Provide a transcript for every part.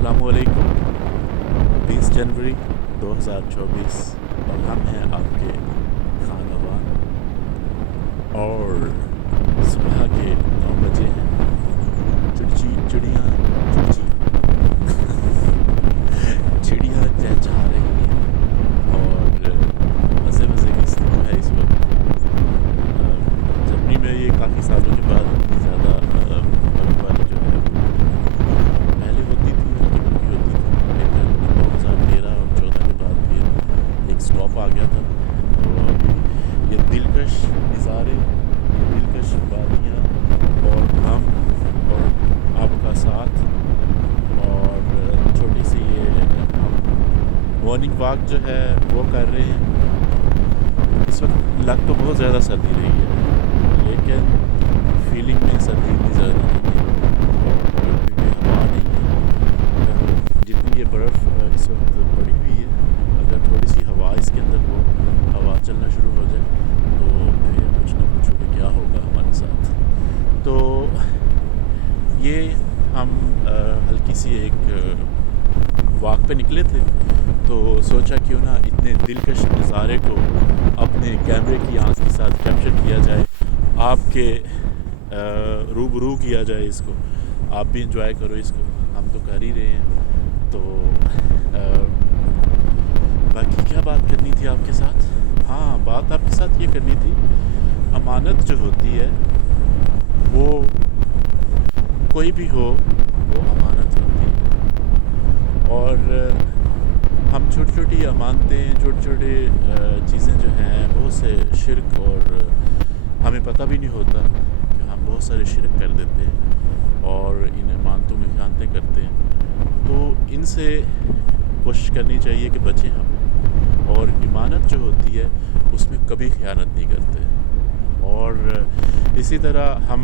अस्सलाम वालेकुम। 20 जनवरी 2024 और हम हैं आपके खानवान और सुबह के 9 बजे हैं। चिड़ियाँ चिड़िया चहचहा रही हैं और मज़े मज़े की स्थिति है इस वक्त। जर्मनी में ये काफ़ी सालों के बाद इतनी ज़्यादा बर्फबारी जो है वो पहले होती थी, हल्की फुल्की होती थी, लेकिन 2013 और 14 के बाद फिर एक स्टॉप आ गया था। तो अभी ये दिलकश नज़ारे, दिलकश वादियाँ और हम और आपका साथ और छोटी सी ये हम मॉर्निंग वॉक जो है वो कर रहे हैं। इस वक्त लग तो बहुत ज़्यादा सर्दी रही है, लेकिन फीलिंग में सर्दी इतनी ज़्यादा नहीं है और गर्मी में हवा नहीं है। जितनी ये बर्फ़ इस वक्त पड़ी हुई है, अगर थोड़ी सी हवा इसके अंदर हो, हवा चलना शुरू हो जाए तो फिर कुछ ना कुछ होगा, क्या होगा हमारे साथ। तो ये हम हल्की सी एक वॉक पे निकले थे, तो सोचा क्यों ना इतने दिलकश नज़ारे को अपने कैमरे की आंख के साथ कैप्चर किया जाए, आपके रूबरू किया जाए इसको, आप भी इंजॉय करो इसको, हम तो कर ही रहे हैं। तो बाकी क्या बात करनी थी आपके साथ? हाँ, बात आपके साथ ये करनी थी, अमानत जो होती है वो कोई भी हो वो अमानत होती है। और हम छोटी छोटी अमानतें, छोटे छोटे चीज़ें जो हैं, बहुत से शिरक, और हमें पता भी नहीं होता कि हम बहुत सारे शिरक कर देते हैं और इन अमानतों में खयानतें करते हैं। तो इनसे कोशिश करनी चाहिए कि बचें हम, और इमानत जो होती है उसमें कभी खयानत नहीं करते। और इसी तरह हम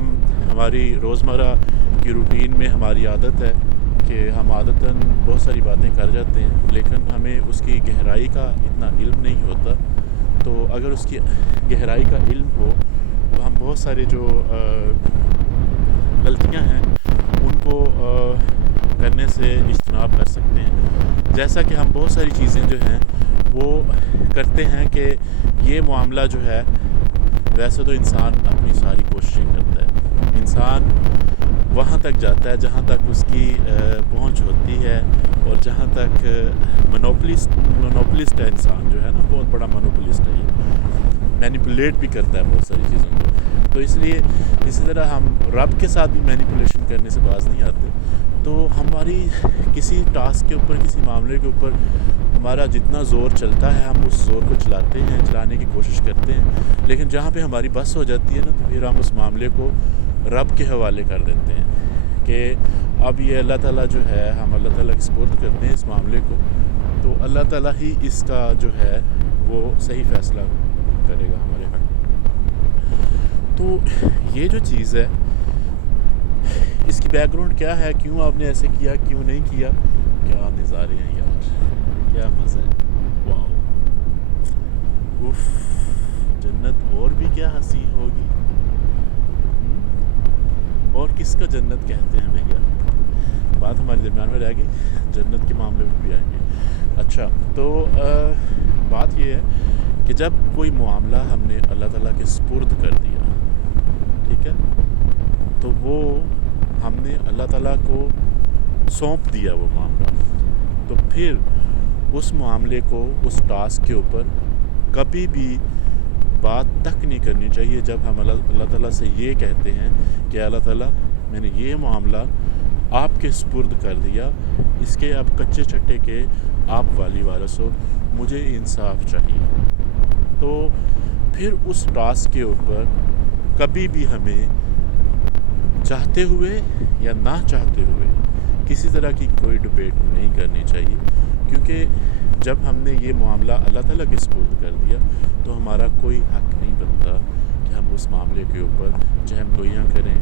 हमारी रोज़मर्रा की रूटीन में हमारी आदत है कि हम आदतन बहुत सारी बातें कर जाते हैं, लेकिन हमें उसकी गहराई का इतना इल्म नहीं होता। तो अगर उसकी गहराई का इल्म हो तो हम बहुत सारे जो गलतियां हैं उनको करने से इज्तनाब कर सकते हैं। जैसा कि हम बहुत सारी चीज़ें जो हैं वो करते हैं कि ये मामला जो है, वैसे तो इंसान अपनी सारी कोशिशें करता है, इंसान वहाँ तक जाता है जहाँ तक उसकी पहुँच होती है, और जहाँ तक मोनोपोलिस्ट है इंसान जो है ना, बहुत बड़ा मोनोपोलिस्ट है, ये मैनिपुलेट भी करता है बहुत सारी चीज़ों को। तो इसलिए इसी तरह हम रब के साथ भी मैनिपुलेशन करने से बाज नहीं आते। तो हमारी किसी टास्क के ऊपर, किसी मामले के ऊपर हमारा जितना ज़ोर चलता है, हम उस ज़ोर को चलाते हैं, चलाने की कोशिश करते हैं, लेकिन जहाँ पे हमारी बस हो जाती है ना, तो फिर हम उस मामले को रब के हवाले कर देते हैं कि अब ये अल्लाह ताला जो है, हम अल्लाह ताला के सुपुर्द करते हैं इस मामले को, तो अल्लाह ताला ही इसका जो है वो सही फ़ैसला करेगा हमारे हक़। तो ये जो चीज़ है, इसकी बैकग्राउंड क्या है, क्यों आपने ऐसे किया, क्यों नहीं किया, क्या नज़ारे हैं यार, क्या मज़ा है, वाह, उफ़, जन्नत और भी क्या हसीन होगी। और किसका जन्नत कहते हैं भैया, बात हमारे दरम्यान में रह गई, जन्नत के मामले में भी आएंगे। अच्छा, तो बात ये है कि जब कोई मामला हमने अल्लाह ताला के सुपुर्द कर दिया, ठीक है, तो वो हमने अल्लाह ताला को सौंप दिया वो मामला, तो फिर उस मामले को, उस टास्क के ऊपर कभी भी बात तक नहीं करनी चाहिए जब हम अल्लाह ताला से ये कहते हैं कि अल्लाह ताला, मैंने ये मामला आपके सुपुर्द कर दिया, इसके आप कच्चे छट्टे के आप वाली वारस हो, मुझे इंसाफ चाहिए। तो फिर उस टास्क के ऊपर कभी भी हमें चाहते हुए या ना चाहते हुए किसी तरह की कोई डिबेट नहीं करनी चाहिए, क्योंकि जब हमने ये मामला अल्लाह ताला के सुपुर्द कर दिया तो हमारा कोई हक़ नहीं बनता कि हम उस मामले के ऊपर जहमगोइयाँ करें,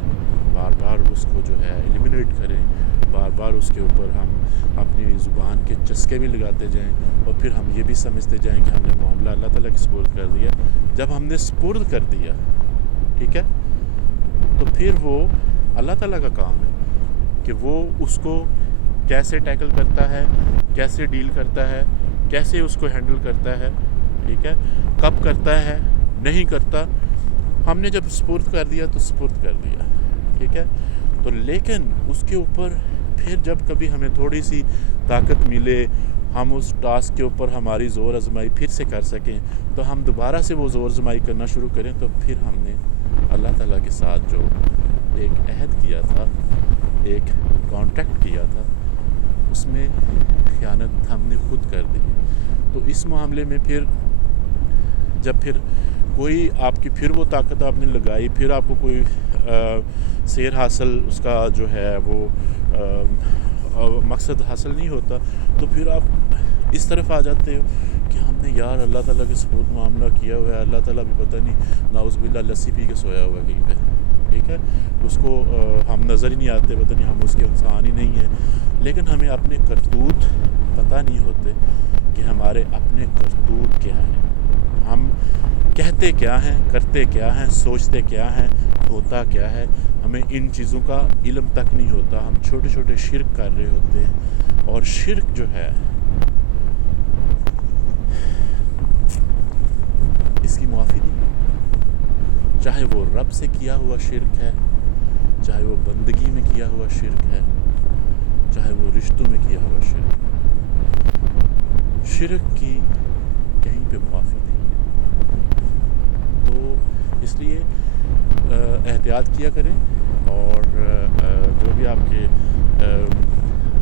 बार बार उसको जो है एलिमिनेट करें, बार बार उसके ऊपर हम अपनी ज़ुबान के चस्के भी लगाते जाएं, और फिर हम ये भी समझते जाएं कि हमने मामला अल्लाह ताला के सुपुर्द कर दिया। जब हमने सुपुर्द कर दिया, ठीक है, तो फिर वो अल्लाह ताला का काम है कि वो उसको کیسے ٹیکل کرتا ہے, کیسے ڈیل کرتا ہے, کیسے اس کو ہینڈل کرتا ہے, ٹھیک ہے, کب کرتا ہے, نہیں کرتا. ہم نے جب سپرد کر دیا تو سپرد کر دیا, ٹھیک ہے. تو لیکن اس کے اوپر پھر جب کبھی ہمیں تھوڑی سی طاقت ملے, ہم اس ٹاسک کے اوپر ہماری زور آزمائی پھر سے کر سکیں, تو ہم دوبارہ سے وہ زور آزمائی کرنا شروع کریں. تو پھر ہم نے اللہ تعالیٰ کے ساتھ جو ایک عہد کیا تھا, ایک کانٹریکٹ کیا تھا, اس میں خیانت ہم نے خود کر دی. تو اس معاملے میں پھر جب پھر کوئی آپ کی پھر وہ طاقت آپ نے لگائی, پھر آپ کو کوئی سیر حاصل اس کا جو ہے وہ مقصد حاصل نہیں ہوتا, تو پھر آپ اس طرف آ جاتے ہو کہ ہم نے یار اللہ تعالیٰ کے سپرد معاملہ کیا ہوا ہے, اللہ تعالیٰ بھی پتہ نہیں نعوذ باللہ لسی پی کے سویا ہوا ہے کہیں پہ, ٹھیک ہے, اس کو ہم نظر ہی نہیں آتے, پتہ نہیں ہم اس کے انسان ہی نہیں ہیں. لیکن ہمیں اپنے کرتوت پتہ نہیں ہوتے کہ ہمارے اپنے کرتوت کیا ہیں, ہم کہتے کیا ہیں, کرتے کیا ہیں, سوچتے کیا ہیں, ہوتا کیا ہے, ہمیں ان چیزوں کا علم تک نہیں ہوتا. ہم چھوٹے چھوٹے شرک کر رہے ہوتے ہیں, اور شرک جو ہے اس کی معافی نہیں, چاہے وہ رب سے کیا ہوا شرک ہے, چاہے وہ بندگی میں کیا ہوا شرک ہے, چاہے وہ رشتوں میں کیا ہوا شرک ہے, شرک کی کہیں پہ معافی نہیں ہے. تو اس لیے احتیاط کیا کریں, اور جو بھی آپ کے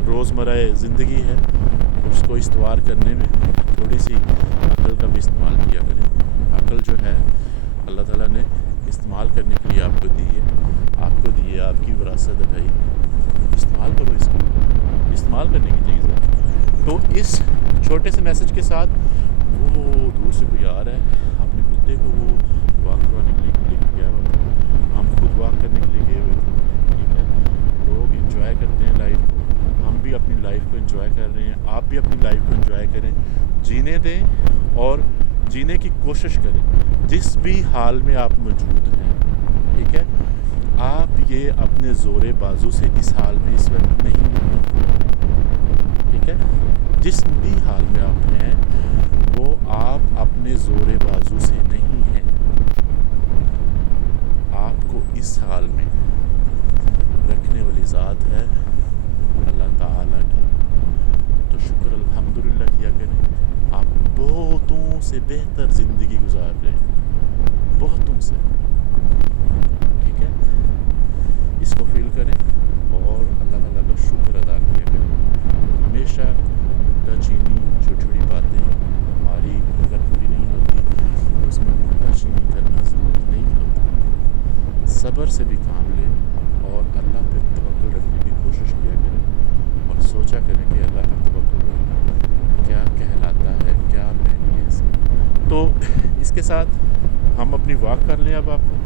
روزمرہ زندگی ہے اس کو استوار کرنے میں تھوڑی سی عقل کا بھی استعمال کیا کریں. عقل جو ہے اللہ تعالیٰ نے استعمال کرنے کے لیے آپ کو دی ہے, آپ کو دی ہے, آپ کی وراثت ہے بھائی, استعمال کرو اس کو, استعمال کرنے کی چیز ہے. تو اس چھوٹے سے میسج کے ساتھ وہ دور سے کوئی آ رہا ہے, اپنے کتے کو وہ واک کروانے کے لیے لے کے گیا ہوا تھا, ہم خود واک کرنے کے لیے گئے ہوئے تھے, ٹھیک ہے. لوگ انجوائے کرتے ہیں لائف کو, ہم بھی اپنی لائف کو انجوائے کر رہے ہیں, آپ بھی اپنی لائف کو انجوائے کریں, جینے دیں اور جینے کی کوشش کریں جس بھی حال میں آپ موجود ہیں, ٹھیک ہے. آپ یہ اپنے زور بازو سے اس حال میں اس وقت نہیں ہیں, ٹھیک ہے. جس بھی حال میں آپ ہیں وہ آپ اپنے زور بازو سے نہیں ہیں, آپ کو اس حال میں رکھنے والی ذات ہے اللہ تعالیٰ کی. تو شکر الحمدللہ کیا کریں, آپ بہتوں سے بہتر زندگی گزار رہے ہیں, بہتوں سے, ٹھیک ہے. اس کو فیل کریں اور اللہ تعالیٰ کا شکر ادا کیا کریں. ہمیشہ نکتہ چینی چھوٹی چھوٹی باتیں ہماری اگر پوری نہیں ہوتی اس میں نکتہ چینی کرنا ضروری نہیں ہوتا. صبر سے بھی کام لیں اور اللہ پہ توکل رکھنے کی کوشش کیا کریں, اور سوچا کریں کہ اللہ پہ توکل رکھنا کیا کہلاتا ہے, کیا معنی ہے اس کا. تو اس کے ساتھ ہم اپنی واک کر لیں. اب آپ کو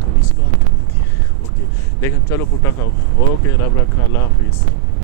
تھوڑی سی بات کرنی تھی, اوکے, لیکن چلو پٹا کھاؤ, اوکے, رب رکھا, اللہ حافظ.